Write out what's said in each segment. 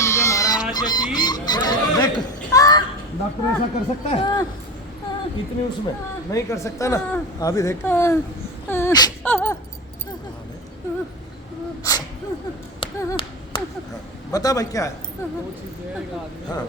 शनिदेव महाराज की। देख डॉक्टर ऐसा कर सकता है? इतनी उसमें नहीं कर सकता ना। अभी देख बता भाई क्या है? हाँ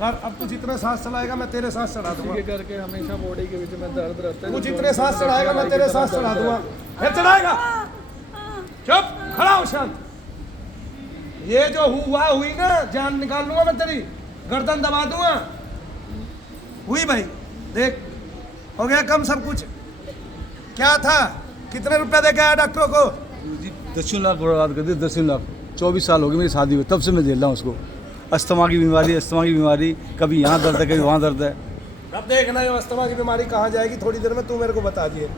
कर। अब तू जितना सांस चलाएगा मैं तेरे सांस चढ़ा दूंगा करके हमेशा बॉडी के बीच में दर्द रहता है। तू जितने सांस चढ़ाएगा मैं तेरे सांस चढ़ा दूंगा। फिर चढ़ाएगा। चुप खड़ा हो शांत। ये जो हुआ हुई ना जान निकाल लूंगा मैं तेरी, गर्दन दबा दूंगा। हुई भाई देख हो गया कम सब कुछ। क्या था? कितने रुपए दे के आया डॉक्टरों को? जी 10 लाख बर्बाद कर दिए। 10 लाख। 24 साल हो गए मेरी शादी हुई, तब से मैं झेल रहा हूँ उसको। अस्थमा की बीमारी, कभी यहाँ दर्द है कभी वहाँ दर्द है। अब देखना ये अस्थमा की बीमारी कहाँ जाएगी थोड़ी देर में, तू मेरे को बता दिए।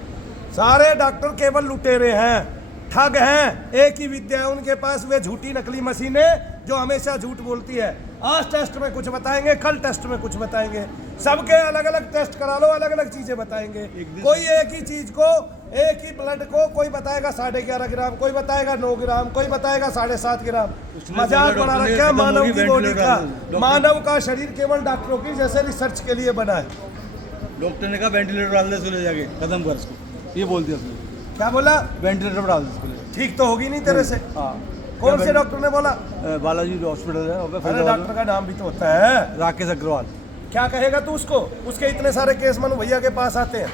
सारे डॉक्टर केवल लुटेरे हैं, ठग हैं। एक ही विद्या है उनके पास, वे झूठी नकली मशीनें जो हमेशा झूठ बोलती है। आज टेस्ट में कुछ बताएंगे, कल टेस्ट में कुछ बताएंगे। सबके अलग अलग टेस्ट करा लो, अलग अलग चीजें बताएंगे। कोई एक ही चीज को, एक ही ब्लड को कोई बताएगा 11.5 ग्राम, कोई बताएगा 9 ग्राम, कोई बताएगा 7.5 ग्राम। मजाक बना रखा है मानव की बॉडी का। मानव का शरीर केवल डॉक्टरों की जैसे रिसर्च के लिए बना है। डॉक्टर ने कहा वेंटिलेटर डाल दे सुले जाके, खत्म कर इसको। ये बोल दिया उसने। क्या बोला? वेंटिलेटर पर डाल दे सुले। ठीक तो होगी नहीं तेरे से। हाँ। कौन से डॉक्टर ने बोला? बालाजी हॉस्पिटल है। अरे डॉक्टर का नाम भी तो होता है। राकेश अग्रवाल। क्या कहेगा तू उसको? उसके इतने सारे केस मनु भैया के पास आते हैं।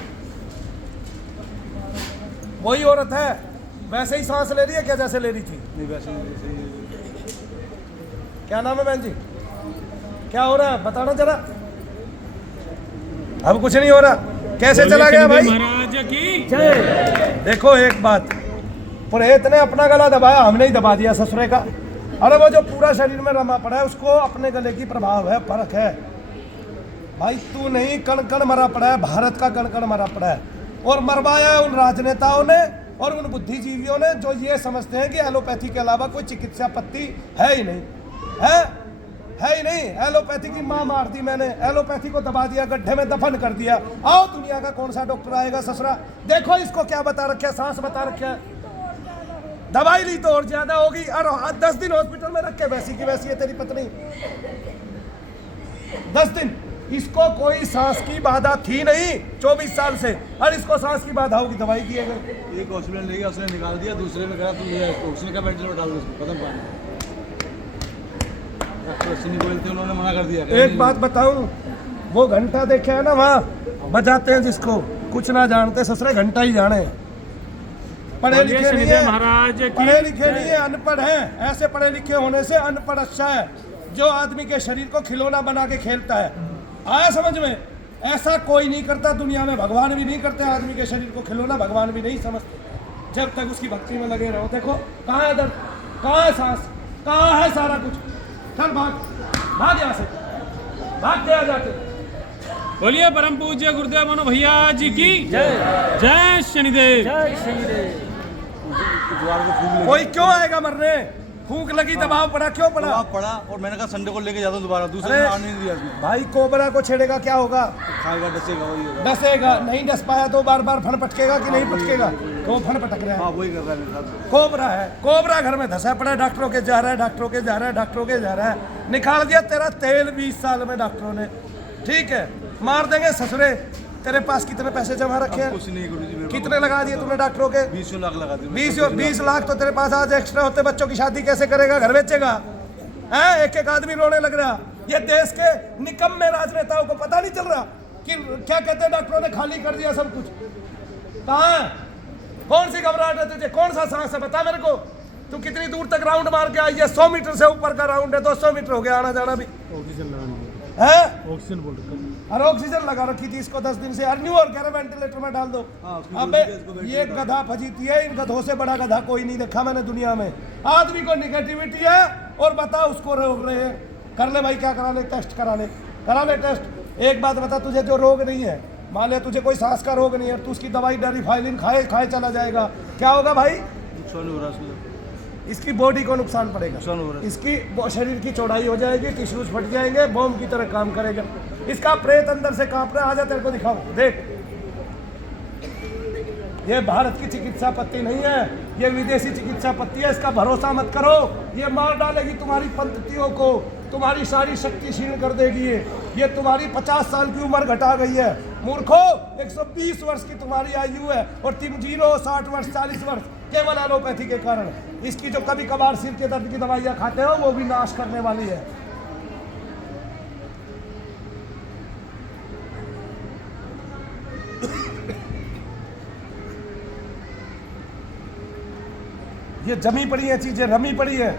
वही औरत है, वैसे ही सांस ले रही है क्या जैसे ले रही थी? नहीं वैसे नहीं। क्या नाम है बहन जी? क्या हो रहा है बताना जरा। अब कुछ नहीं हो रहा। कैसे चला गया भाई? महाराज की। देखो एक बात, पुरोहित ने अपना गला दबाया, हमने ही दबा दिया ससुरे का। अरे वो जो पूरा शरीर में रमा पड़ा है उसको अपने गले की प्रभाव है, फर्क है भाई। तू नहीं, कण कण मरा पड़ा है, भारत का कण कण मरा पड़ा है। और मरवाया है उन राजनेताओं ने और उन बुद्धिजीवियों ने जो ये समझते हैं कि एलोपैथी के अलावा कोई चिकित्सा पत्ती है ही नहीं। है ही नहीं। एलोपैथी की माँ मार दी मैंने, एलोपैथी को दबा दिया, गड्ढे में दफन कर दिया। आओ दुनिया का कौन सा डॉक्टर आएगा ससुरा? देखो इसको क्या बता रखा है, सांस बता रखा है। दवाई ली तो और ज्यादा होगी। और 10 दिन हॉस्पिटल में रख के वैसी की वैसी है तेरी पत्नी। 10 दिन। इसको कोई सांस की बाधा थी नहीं 24 साल से, और इसको सांस की बाधा होगी, दवाई दिए गए। एक हॉस्पिटल ले गया, उसने निकाल दिया। दूसरे में कहा तुम उसने क्या वेंटिलेटर डाल दो उसको, खत्म पानी। उन्होंने मना कर दिया। एक बात बताऊं, वो घंटा देखे है ना वहाँ बजाते हैं जिसको, कुछ ना जानते ससुरे, घंटा ही जाने। पढ़े लिखे नहीं है, महाराज की। पढ़े लिखे नहीं है, अनपढ़ है। ऐसे पढ़े लिखे होने से अनपढ़ अच्छा है, जो आदमी के शरीर को खिलौना बना के खेलता है। आया समझ में? ऐसा कोई नहीं करता दुनिया में, भगवान भी नहीं करते आदमी के शरीर को खिलौना, भगवान भी नहीं समझते जब तक उसकी भक्ति में लगे रहो। देखो कहाँ है दर्द, कहाँ है सांस, कहाँ है सारा कुछ। चल भाग, भाग यहाँ से, भाग दे जाके। बोलिए परम पूज्य गुरुदेव मनु भैया जी की जय। जय शनिदेव। कोई क्यों आएगा मरने? फूंक लगी, दबाव पड़ा, क्यों पड़ा? दबाव पड़ा और मैंने कहा संडे को लेके जाता हूँ दोबारा। दूसरे दिन आने नहीं दिया उसने। भाई कोबरा को छेड़ेगा क्या होगा? खाएगा, डसेगा, वही होगा। डसेगा। नहीं डस पाया तो बार बार फन पटकेगा कि नहीं पटकेगा? तो फन पटक रहा हाँ है। वही कर रहा है मेरे साथ। कोबरा है, कोबरा घर में धंसा पड़ा है। डॉक्टरों के जा रहा है, डॉक्टरों के जा रहा है, डॉक्टरों के जा रहा है। निकाल दिया तेरा तेल 20 साल में डॉक्टरों ने। ठीक है, मार देंगे ससुरे। तेरे पास कितने पैसे जमा रखे हैं? कुछ नहीं गुरुजी, मेरे कितने लगा दिए तुमने डॉक्टरों के? 20 लाख लगा दिए। 20 लाख तो तेरे पास आज एक्स्ट्रा होते। बच्चों की शादी कैसे करेगा? घर बेचेगा? हैं? एक एक आदमी रोने लग रहा। ये देश के निकम्मे राजनेताओं को पता नहीं चल रहा कि क्या कहते हैं डॉक्टरों ने खाली कर दिया सब कुछ। कहाँ? कौन सी घबराहट है तुझे? कौन सा सांस है बता मेरे को। तू कितनी दूर तक राउंड मार के आई है? 100 मीटर से ऊपर का राउंड है, 200 मीटर हो गया आना जाना भी। ऑक्सीजन बोल रहे, और ऑक्सीजन लगा रखी थी इसको 10 दिन से। अर्न्यू और कह रहे वेंटिलेटर में डाल दो। अबे ये गधा फजीती है, इन गधों से बड़ा गधा कोई नहीं देखा मैंने दुनिया में। आदमी को निगेटिविटी है और बता उसको रोक रहे हैं। कर ले भाई, क्या करा ले? टेस्ट करा ले टेस्ट। एक बात बता, तुझे जो रोग नहीं है, मान लिया तुझे कोई सांस का रोग नहीं है, तू उसकी दवाई डेरिफाइलिन खाए चला जाएगा, क्या होगा भाई? नुकसान हो रहा है, इसकी बॉडी को नुकसान पड़ेगा, नुकसान हो रहा है। इसकी शरीर की चौड़ाई हो जाएगी, टिश्यूज फट जाएंगे, बॉम्ब की तरह काम करेगा। इसका प्रेत अंदर से कांप रहा है। आजा तेरे को दिखाओ, देख ये भारत की चिकित्सा पत्ती नहीं है, ये विदेशी चिकित्सा पत्ती है। इसका भरोसा मत करो, ये मार डालेगी तुम्हारी पंततियों को, तुम्हारी सारी शक्ति क्षीण कर देगी। ये तुम्हारी 50 साल की उम्र घटा गई है मूर्खो। 120 वर्ष की तुम्हारी आयु है और तुम जी लो 60 वर्ष 40 वर्ष केवल एलोपैथी के कारण। इसकी जो कभी कभार सिर के दर्द की दवाइयाँ खाते हो वो भी नाश करने वाली है। ये जमी पड़ी है चीजें, रमी पड़ी है।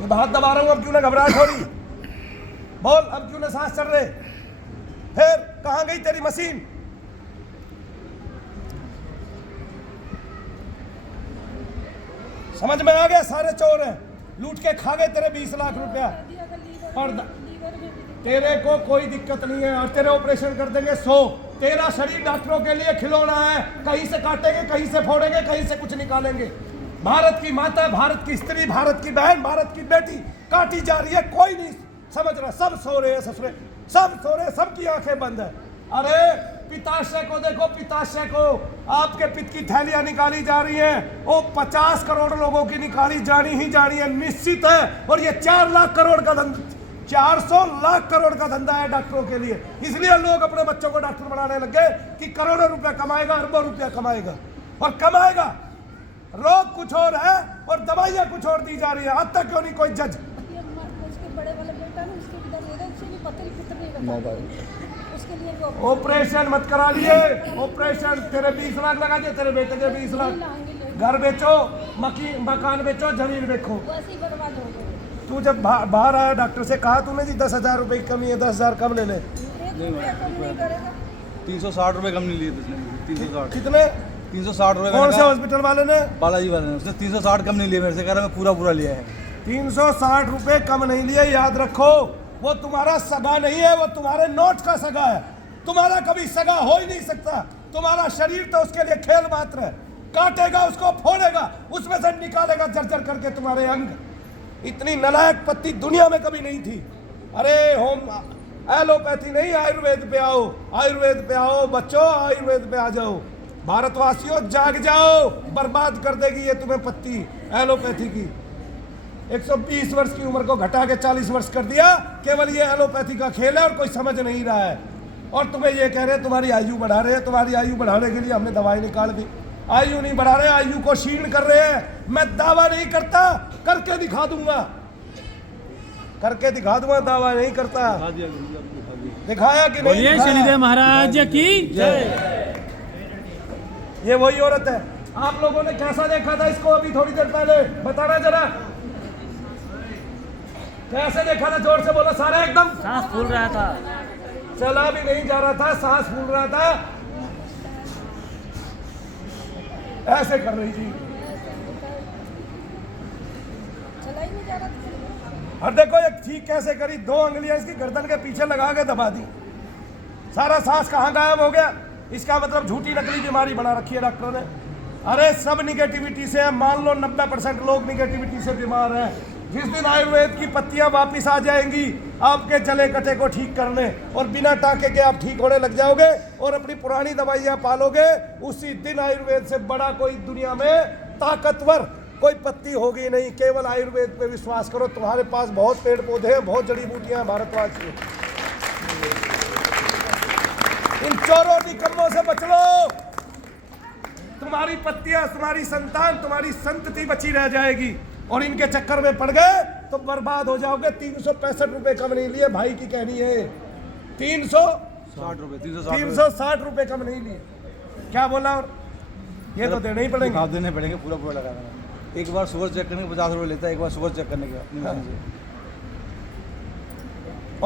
मैं हाथ दबा रहा हूं, अब क्यों ना घबराहट हो रही? बोल, अब क्यों ना सांस चढ़ रहे? फिर कहां गई तेरी मशीन? समझ में आ गया? सारे चोर हैं, लूट के खा गए तेरे 20 लाख रुपया। और तेरे को कोई दिक्कत नहीं है और तेरे ऑपरेशन कर देंगे 100। तेरा शरीर डॉक्टरों के लिए खिलौना है, कहीं से काटेंगे, कहीं से फोड़ेंगे, कहीं से कुछ निकालेंगे। भारत की माता, भारत की स्त्री, भारत की बहन, भारत की बेटी काटी जा रही है, कोई नहीं समझ रहा। सब सो रहे हैं, ससुरे सब सो रहे हैं, सबकी आंखें बंद है। अरे पिताशय को देखो, पिताशय को, आपके पित्त की थैलियां निकाली जा रही हैं। वो 50 करोड़ लोगों की निकाली जानी ही जानी है, निश्चित है। और ये 4 लाख करोड़ का धंधा, 400 लाख करोड़ का धंधा है डॉक्टरों के लिए। इसलिए लोग अपने बच्चों को डॉक्टर बनाने लग गए कि करोड़ों रुपया कमाएगा, अरबों रुपया कमाएगा और कमाएगा। रोग कुछ और है और दवाइयां कुछ और दी जा रही है। अब तक क्यों नहीं कोई जज? ऑपरेशन मत करा लिए, ऑपरेशन तेरे 20 लाख लगा दिए, तेरे बेटे के 20 लाख। घर बेचो, मकान बेचो, जमीन बेचो। तू जब बाहर आया डॉक्टर से कहा तूने जी 10,000 रुपए की कमी है, 10,000 कम ले ले। 360 रुपए कम नहीं लिए थे 360। कितने? 360 रुपए। कौन से हॉस्पिटल वाले ने? बालाजी वाले ने। उसने 360 कम नहीं लिए मेरे से, कह रहा मैं पूरा लिया है। 360 रुपए कम नहीं लिए, याद रखो। वो तुम्हारा सगा नहीं है, वो तुम्हारे नोट का सगा है। तुम्हारा कभी सगा हो ही नहीं सकता। तुम्हारा शरीर तो उसके लिए खेल मात्र है। काटेगा, उसको फोड़ेगा, उसमें से निकालेगा जर्जर करके तुम्हारे अंग। इतनी नालायक पत्ती दुनिया में कभी नहीं थी। अरे होम एलोपैथी नहीं, आयुर्वेद पे आओ, आयुर्वेद पे आओ बच्चों, आयुर्वेद पे आ जाओ। भारतवासियों जाग जाओ, बर्बाद कर देगी ये तुम्हें पत्ती एलोपैथी की। 120 वर्ष की उम्र को घटा के 40 वर्ष कर दिया। केवल ये एलोपैथी का खेल है और कोई समझ नहीं रहा है। और तुम्हें ये कह रहे हैं तुम्हारी आयु बढ़ा रहे हैं। तुम्हारी आयु बढ़ाने के लिए हमने दवाई निकाल दी। आयु नहीं बढ़ा रहे, आयु को क्षीण कर रहे हैं। मैं दावा नहीं करता, करके दिखा दूंगा, करके दिखा दूंगा, दावा नहीं करता। दिखाया कि नहीं? बोलिए शनिदेव महाराज की जय। ये वही औरत है। आप लोगों ने कैसा देखा था इसको अभी थोड़ी देर पहले? बताना जरा, कैसे देखा था? जोर से बोलो सारे। एकदम सांस फूल रहा था, चला भी नहीं जा रहा था, सांस फूल रहा था, ऐसे कर रही थी। और देखो ये ठीक कैसे करी, 2 अंगलियां इसकी गर्दन के पीछे लगा के दबा दी। सारा सांस कहाँ गायब हो गया? इसका मतलब झूठी नकली बीमारी बना रखी है डॉक्टरों ने। अरे सब निगेटिविटी से है, मान लो 90% लोग निगेटिविटी से बीमार हैं। जिस दिन आयुर्वेद की पत्तियां वापिस आ जाएंगी आपके जले कटे को ठीक करने, और बिना टाके के आप ठीक होने लग जाओगे और अपनी पुरानी दवाइयां पालोगे, उसी दिन आयुर्वेद से बड़ा कोई दुनिया में ताकतवर कोई पत्ती होगी नहीं। केवल आयुर्वेद पे विश्वास करो। तुम्हारे पास बहुत पेड़ पौधे हैं, बहुत जड़ी बूटियां हैं भारतवासियों। इन चोरों निकम्मों से बच लो। तुम्हारी पत्तियां, तुम्हारी संतान, तुम्हारी संतति बची रह जाएगी और इनके चक्कर में पड़ गए तो बर्बाद हो जाओगे। 365 रुपए कम नहीं लिए, भाई की कहनी है। 360 रुपए कम नहीं लिए। क्या बोला? और ये तो देने ही पड़ेंगे। देने पड़ेंगे, पूरा लगा देना। एक बार शुगर चेक करने के 50 रुपए लेता है, एक बार शुगर चेक करने का।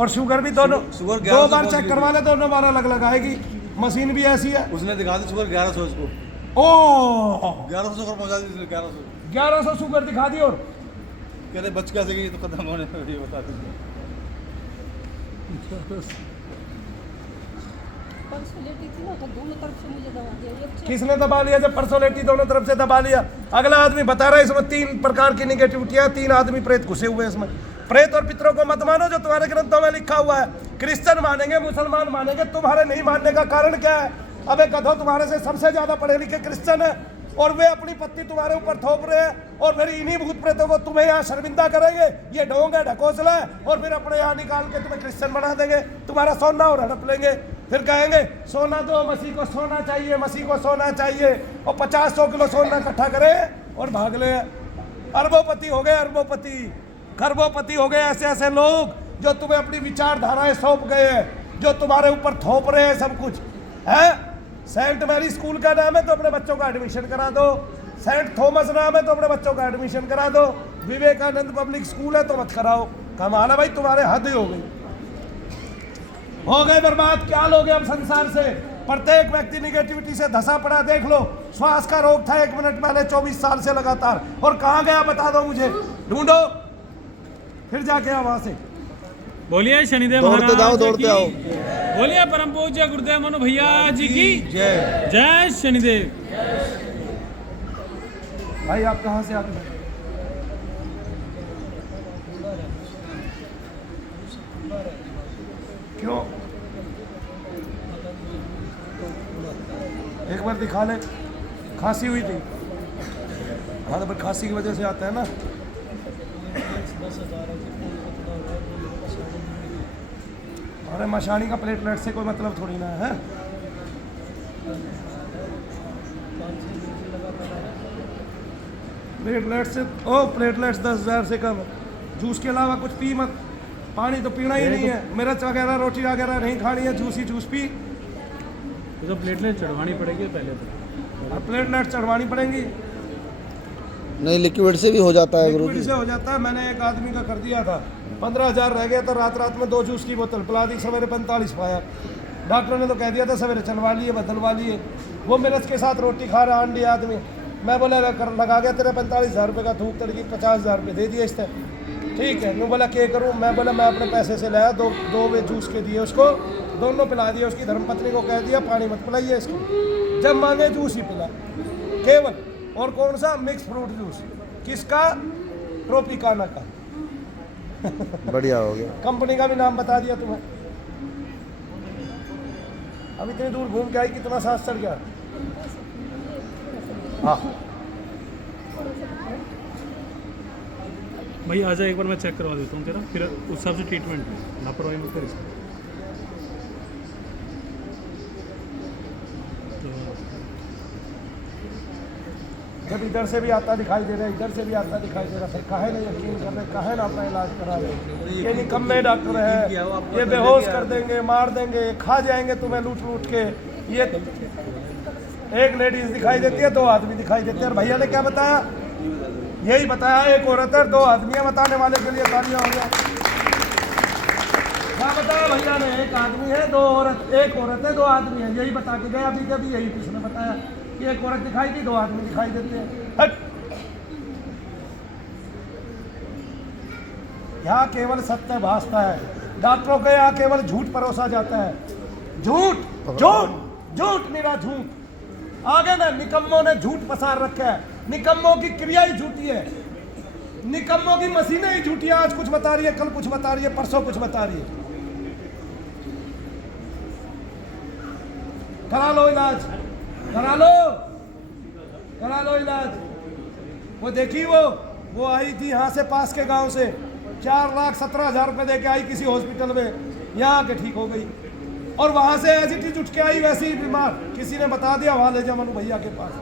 और शुगर भी दोनों, शुगर 2 बार चेक करवा ले, दोनों बार अलग लगाएगी। मशीन भी ऐसी है। उसने दिखा दी शुगर 1100 इसको। ओ 1100 शुगर पहुंचा दी, 1100 शुगर दिखा दी। और कह रहे बच कैसे गई, तो खत्म होने ये बता दीजिए। किसने दबा लिया? जब परसों लेटी दोनों तरफ से दबा लिया। अगला आदमी बता रहा है इसमें 3 प्रकार की निगेटिविटियां, 3 आदमी प्रेत घुसे हुए इसमें। प्रेत और पितरों को मत मानो जो तुम्हारे ग्रंथों में लिखा हुआ है। क्रिश्चियन मानेंगे, मुसलमान मानेंगे, तुम्हारे नहीं मानने का कारण क्या है? अबे गधो, तुम्हारे से सबसे ज्यादा पढ़े लिखे क्रिश्चियन है और वे अपनी पत्नी तुम्हारे ऊपर थोप रहे हैं और फिर इन्हीं भूत प्रेतों को तुम्हें यहाँ शर्मिंदा करेंगे। ये ढोंग है, ढकोसला है, और फिर अपने यहाँ निकाल के तुम्हें क्रिश्चियन बना देंगे। तुम्हारा सोना और हड़प लेंगे, फिर कहेंगे सोना दो, मसीह को सोना चाहिए, मसीह को सोना चाहिए, और 50-100 किलो सोना इकट्ठा करे और भाग ले। अरबोपति हो गए, अरबोपति, खरबोपति हो गए ऐसे ऐसे लोग जो तुम्हें अपनी विचारधाराएं सौंप गए हैं, जो तुम्हारे ऊपर थोप रहे हैं सब कुछ है। सेंट मैरी स्कूल का नाम है तो अपने बच्चों का एडमिशन करा दो, सेंट थॉमस नाम है तो अपने बच्चों का एडमिशन करा दो, विवेकानंद पब्लिक स्कूल है तो मत कराओ। कमाल है भाई, तुम्हारे हद हो गए बर्बाद। क्या लोगे हम संसार से? प्रत्येक व्यक्ति निगेटिविटी से धसा पड़ा। देख लो, श्वास का रोग था 1 मिनट पहले 24 साल से लगातार, और कहाँ गया बता दो मुझे, ढूंढो, फिर जाके आओ वहां से। बोलिए शनिदेव महाराज की, बोलिए परम पूज्य गुरुदेव मनु भैया जी की जय। जय शनिदेव। भाई आप कहाँ से आते हैं? क्यों? एक बार दिखा ले, खांसी हुई थी। हाँ तो फिर खांसी की वजह से आता है ना। अरे मशानी का प्लेटलेट से कोई मतलब थोड़ी ना है। प्लेटलेट से, ओ प्लेटलेट्स 10,000 से कम। जूस के अलावा कुछ पी मत, पानी तो पीना ही नहीं है, मिर्च वगैरह रोटी वगैरह नहीं खानी है, जूस ही जूस पी। तो प्लेटलेट चढ़वानी पड़ेगी पहले तो। प्लेटलेट चढ़वानी पड़ेंगी नहीं, लिक्विड से भी हो जाता है गुरु लिक्विड जी। से हो जाता है। मैंने एक आदमी का कर दिया था, 15,000 रह गया था, रात में 2 जूस की बोतल पिला दी, सवेरे 45 पाया। डॉक्टर ने तो कह दिया था सवेरे चलवा लिए, बदलवा लिए। वो मिर्च के साथ रोटी खा रहा आंडी आदमी। मैं बोला लगा गया तेरे 45,000 रुपये का थूक तड़की, 50,000 रुपये दे दिए इसने। ठीक है, मैं बोला क्या करूँ? मैं बोला मैं अपने पैसे से लाया, दो वे जूस के दिए उसको, दोनों पिला दिए। उसकी धर्मपत्नी को कह दिया पानी मत पिलाइए इसको, जब मांगे जूस ही पिला केवल। और कौन सा? Mix fruit juice. किसका? ट्रोपिकाना का। बढ़िया हो गया। कंपनी का भी नाम बता दिया तुम्हें। अब इतनी दूर घूम के आई, कितना सांस चढ़ गया। हाँ भाई आजा, एक बार मैं चेक करवा देता हूँ तेरा, फिर उस हिसाब से ट्रीटमेंट है। लापरवाही मत कर इसमें। जब इधर से भी आता दिखाई दे रहा है, इधर से भी आता दिखाई दे रहा, फिर काहे नहीं यकीन कर रहे, काहे ना अपना इलाज करा रहे? ये निकम्मे डॉक्टर है, ये बेहोश कर देंगे, मार देंगे, खा जाएंगे तुम्हें लूट लूट के। ये एक लेडीज दिखाई देती है, 2 आदमी दिखाई देते हैं। और भैया ने क्या बताया? यही बताया, एक औरत है 2 आदमियां। बताने वाले के लिए तालियां हो गया। क्या बताया भैया ने? एक आदमी है, 2 औरत, एक औरत है 2 आदमी है, यही बता के गया। अभी कभी यही किसने बताया कि एक औरत दिखाई दी, 2 आदमी दिखाई देते हैं। हट। यहाँ केवल सत्य भासता है, डॉक्टरों के यहाँ केवल झूठ परोसा जाता है। झूठ झूठ झूठ, मेरा झूठ। आगे ना निकम्मों ने झूठ पसार रखा है। निकम्मों की क्रिया ही झूठी है, निकम्मों की मशीनें ही झूठी है। आज कुछ बता रही है, कल कुछ बता रही है, परसों कुछ बता रही है। करा लो इलाज, करा लो, करा लो इलाज। वो देखी, वो आई थी यहाँ से पास के गांव से, 4,17,000 रुपये दे के आई किसी हॉस्पिटल में, यहाँ आके ठीक हो गई। और वहां से ऐसी चीज उठ के आई वैसी ही बीमार, किसी ने बता दिया वहां ले जा मनु भैया के पास।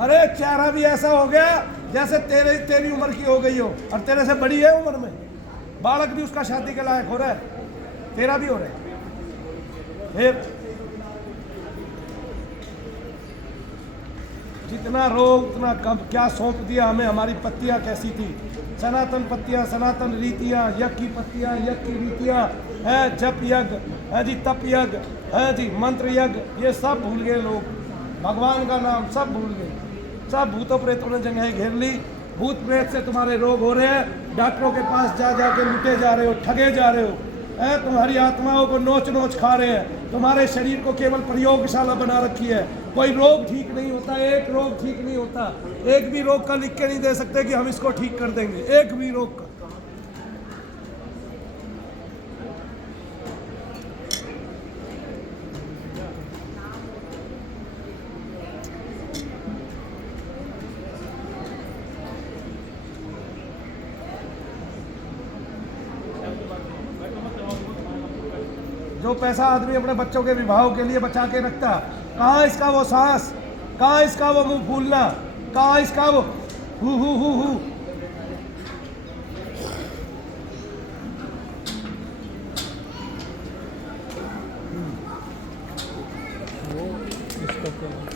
अरे चेहरा भी ऐसा हो गया जैसे तेरी उम्र की हो गई हो, और तेरे से बड़ी है उम्र में। बालक भी उसका शादी के लायक हो रहा है, तेरा भी हो रहा है। फिर जितना रोग उतना कम। क्या सौंप दिया हमें, हमारी पत्तियां कैसी थी, सनातन पत्तियां, सनातन रीतियां, यज्ञ की पत्तियां, यज्ञ की रीतियां है, जप यज्ञ है जी, तप यज्ञ है जी, मंत्र यज्ञ, ये सब भूल गए लोग। भगवान का नाम सब भूल गए। सब भूतों प्रेतों ने जगह घेर ली। भूत प्रेत से तुम्हारे रोग हो रहे हैं, डॉक्टरों के पास जा के लुटे जा रहे हो, ठगे जा रहे हो, तुम्हारी आत्माओं को नोच नोच खा रहे हैं। तुम्हारे शरीर को केवल प्रयोगशाला बना रखी है। कोई रोग ठीक नहीं होता, एक रोग ठीक नहीं होता। एक भी रोग का लिख के नहीं दे सकते कि हम इसको ठीक कर देंगे, एक भी रोग का। जो पैसा आदमी अपने बच्चों के विवाह के लिए बचा के रखता, कहाँ इसका वो सांस, कहाँ इसका वो मुंह फूलना, कहाँ इसका वो हु इसका